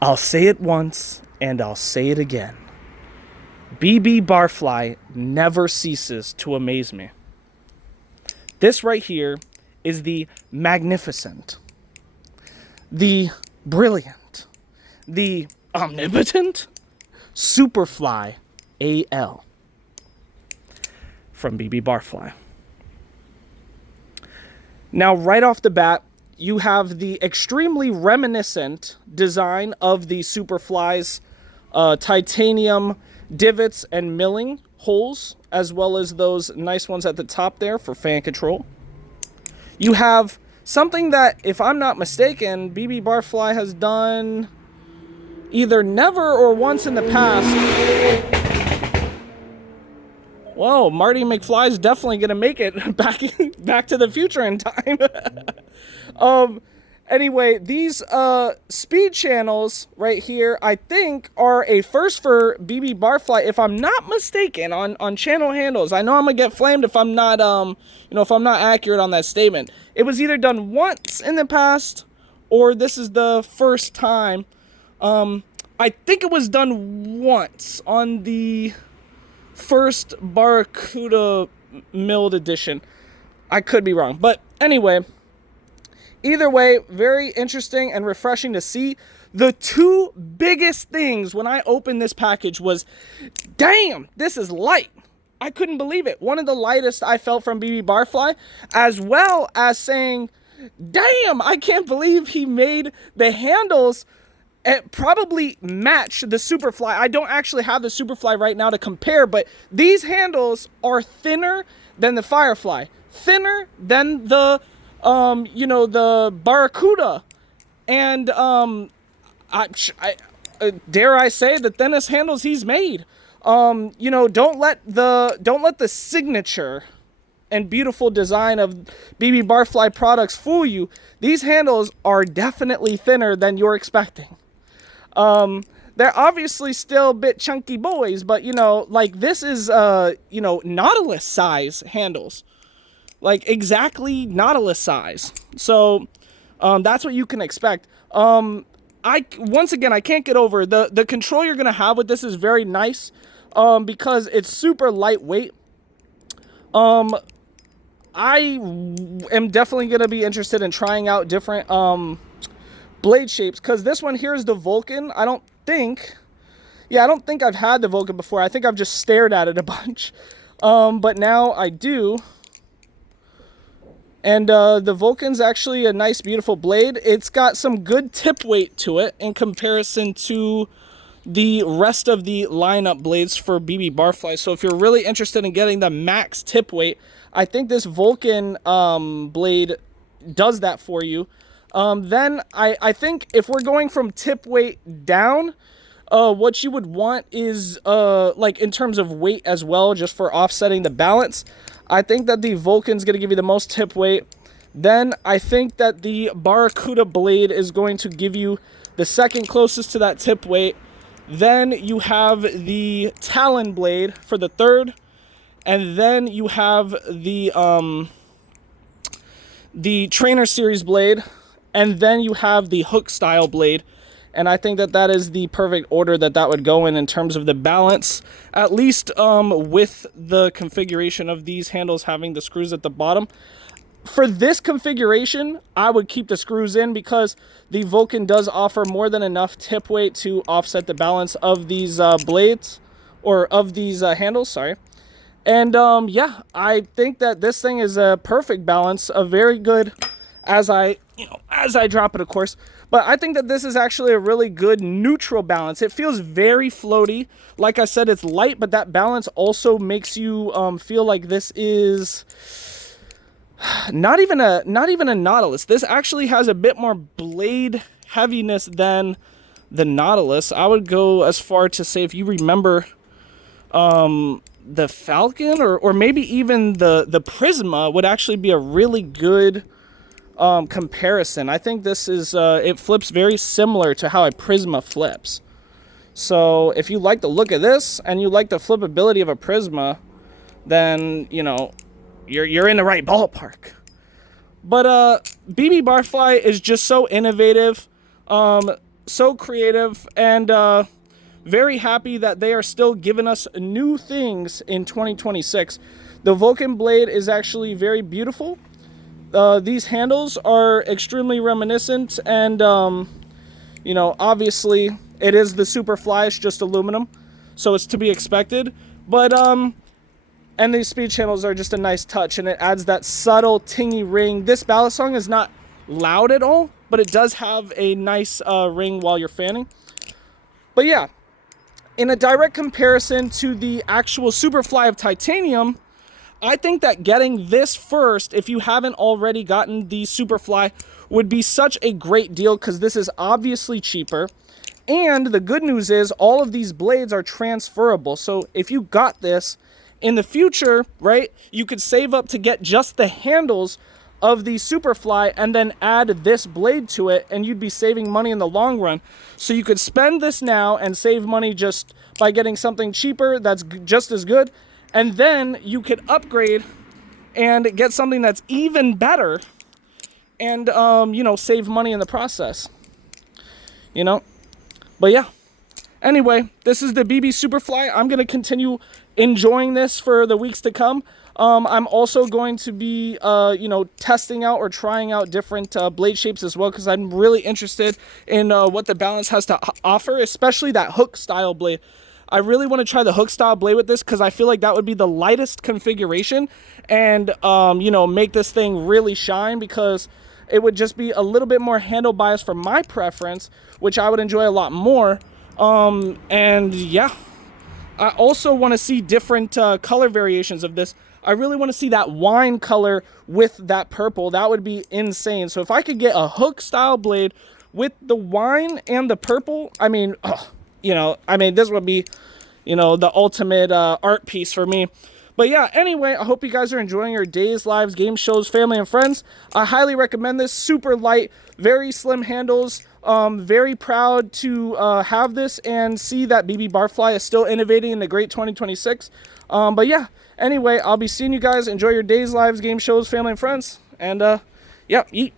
I'll say it once and I'll say it again. BBBarfly never ceases to amaze me. This right here is the magnificent, the brilliant, the omnipotent SuperFly AL from BBBarfly. Now, right off the bat, you have the extremely reminiscent design of the SuperFly's titanium divots and milling holes, as well as those nice ones at the top there for fan control. You have something that, if I'm not mistaken, BBBarfly has done either never or once in the past. Whoa, Marty McFly's definitely gonna make it back to the future in time. Anyway, these speed channels right here, I think, are a first for BBBarfly, if I'm not mistaken, on channel handles. I know I'm gonna get flamed if I'm not if I'm not accurate on that statement. It was either done once in the past, or this is the first time. I think it was done once on the first Barracuda milled edition. I could be wrong, but anyway, either way, very interesting and refreshing to see. The two biggest things when I opened this package was, damn, this is light. I couldn't believe it. One of the lightest I felt from BBBarfly, as well as saying, damn, I can't believe he made the handles probably match the SuperFly. I don't actually have the SuperFly right now to compare, but these handles are thinner than the Firefly, thinner than the the Barracuda, and dare I say, the thinnest handles he's made. Don't let the signature and beautiful design of BBBarfly products fool you. These handles are definitely thinner than you're expecting. They're obviously still a bit chunky boys, but this is Nautilus size handles. Like exactly Nautilus size. So that's what you can expect. I can't get over the control you're gonna have with this is very nice, because it's super lightweight. I am definitely gonna be interested in trying out different blade shapes, because this one here is the Vulcan. I don't think I've had the Vulcan before. I think I've just stared at it a bunch, but now I do. And the Vulcan's actually a nice, beautiful blade. It's got some good tip weight to it in comparison to the rest of the lineup blades for BBBarfly. So if you're really interested in getting the max tip weight, I think this Vulcan blade does that for you. Then I think if we're going from tip weight down, what you would want is like in terms of weight as well, just for offsetting the balance. I think that the Vulcan's going to give you the most tip weight. Then I think that the Barracuda blade is going to give you the second closest to that tip weight. Then you have the Talon blade for the third. And then you have the Trainer Series blade. And then you have the hook style blade. And I think that that is the perfect order that would go in terms of the balance, at least with the configuration of these handles having the screws at the bottom. For this configuration, I would keep the screws in, because the Vulcan does offer more than enough tip weight to offset the balance of these blades, or of these handles, sorry. And yeah, I think that this thing is a perfect balance, a very good, as I drop it, of course. But I think that this is actually a really good neutral balance. It feels very floaty. Like I said, it's light, but that balance also makes you feel like this is not even a Nautilus. This actually has a bit more blade heaviness than the Nautilus. I would go as far to say, if you remember the Falcon, or maybe even the Prisma would actually be a really good comparison. I think this is it flips very similar to how a Prisma flips. So if you like the look of this and you like the flippability of a Prisma, then you're in the right ballpark. But BBBarfly is just so innovative. so creative, and very happy that they are still giving us new things in 2026. The Vulcan blade is actually very beautiful. These handles are extremely reminiscent, and you know, obviously it is the SuperFly, it's just aluminum, so it's to be expected. But and these speed channels are just a nice touch, and it adds that subtle tingy ring. This ballast song is not loud at all, but it does have a nice ring while you're fanning. But yeah, in a direct comparison to the actual SuperFly of titanium, I think that getting this first, if you haven't already gotten the SuperFly, would be such a great deal, because this is obviously cheaper. And the good news is all of these blades are transferable. So if you got this in the future, right, you could save up to get just the handles of the SuperFly and then add this blade to it, and you'd be saving money in the long run. So you could spend this now and save money just by getting something cheaper that's just as good, and then you could upgrade and get something that's even better, and you know, save money in the process, you know. But yeah, anyway, this is the BB SuperFly. I'm going to continue enjoying this for the weeks to come. I'm also going to be, you know, testing out or trying out different blade shapes as well, because I'm really interested in what the balance has to offer, especially that hook style blade. I really want to try the hook style blade with this, because I feel like that would be the lightest configuration, and, you know, make this thing really shine, because it would just be a little bit more handle bias for my preference, which I would enjoy a lot more. And yeah, I also want to see different color variations of this. I really want to see that wine color with that purple. That would be insane. So if I could get a hook style blade with the wine and the purple, I mean, you know, I mean, this would be, you know, the ultimate art piece for me. But yeah, anyway, I hope you guys are enjoying your days, lives, game shows, family, and friends. I highly recommend this. Super light, very slim handles. Very proud to have this and see that BBBarfly is still innovating in the great 2026. But yeah, anyway, I'll be seeing you guys. Enjoy your days, lives, game shows, family, and friends. And yeah, eat.